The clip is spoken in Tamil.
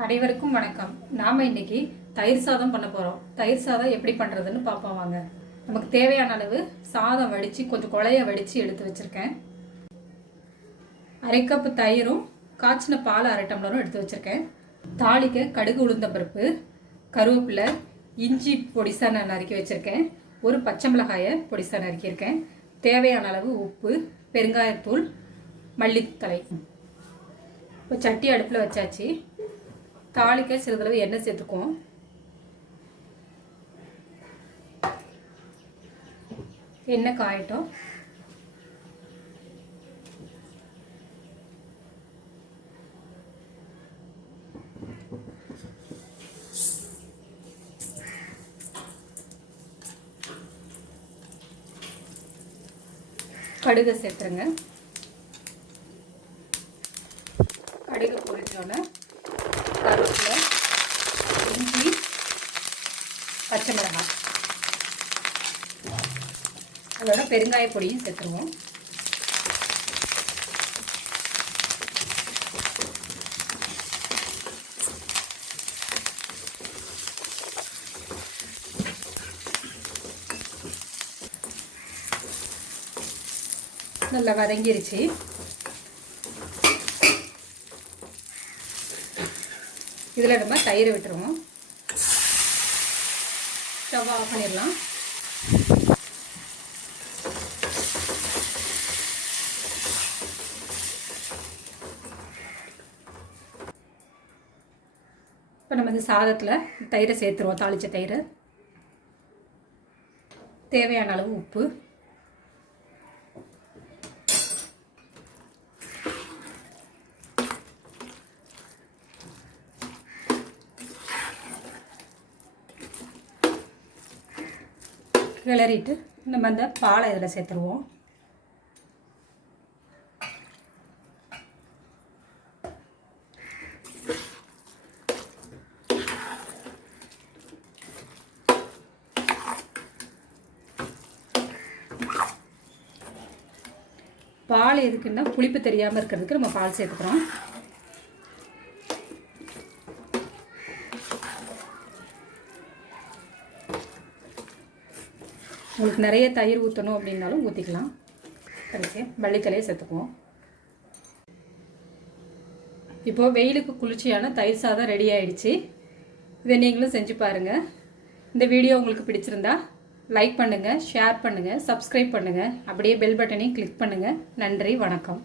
அனைவருக்கும் வணக்கம். நாம இன்னைக்கு தயிர் சாதம் பண்ண போறோம். தயிர் சாதம் எப்படி பண்றதுன்னு பார்ப்போம் வாங்க. நமக்கு தேவையான அளவு சாதம் வடிச்சு கொஞ்சம் குழைய வடிச்சு எடுத்து வச்சிருக்கேன். அரை கப் தயிரும் காய்ச்சின பால் அரை டம்ளரும் எடுத்து வச்சிருக்கேன். தாளிக்க கடுகு உளுந்த பருப்பு, கருவேப்பிலை, இஞ்சி பொடிசா நான் நறுக்கி வச்சிருக்கேன். ஒரு பச்சை மிளகாயை பொடிசா நறுக்கியிருக்கேன். தேவையான அளவு உப்பு, பெருங்காயத்தூள், மல்லித்தழை. இப்போ சட்டி அடுப்பில் வச்சாச்சு. தாளிக்க சிறிதளவு எண்ணெய் சேர்த்துக்குவோம். எண்ணெய் காயட்டும். கடுகு சேர்த்துருங்க. கடுகு பொரிச்சோன்னே கருவேப்பிலை, இஞ்சி, பச்சை மிளகாய், அதோட பெருங்காய பொடியும் சேர்த்துருவோம். நல்லா வதங்கிருச்சு. இதில் நம்ம தயிர் விட்டுருவோம். ஸ்டவ் ஆஃப் பண்ணிடலாம். இப்போ நம்ம இந்த சாதத்தில் தயிரை சேர்த்துருவோம். தாளித்த தயிர், தேவையான அளவு உப்பு, கிளறிட்டு நம்ம அந்த பாலை இதில் சேர்த்துருவோம். பால் எதுக்குன்னா புளிப்பு தெரியாமல் இருக்கிறதுக்கு நம்ம பால் சேர்த்துக்கிறோம். உங்களுக்கு நிறைய தயிர் ஊற்றணும் அப்படின்னாலும் ஊற்றிக்கலாம். கடைசி மல்லித்தலையை சேர்த்துக்குவோம். இப்போது வெயிலுக்கு குளிர்ச்சியான தயிர் சாதம் ரெடி ஆகிடுச்சு. இதை நீங்களும் செஞ்சு பாருங்கள். இந்த வீடியோ உங்களுக்கு பிடிச்சிருந்தா லைக் பண்ணுங்கள், ஷேர் பண்ணுங்கள், சப்ஸ்கிரைப் பண்ணுங்கள். அப்படியே பெல் பட்டனையும் கிளிக் பண்ணுங்கள். நன்றி, வணக்கம்.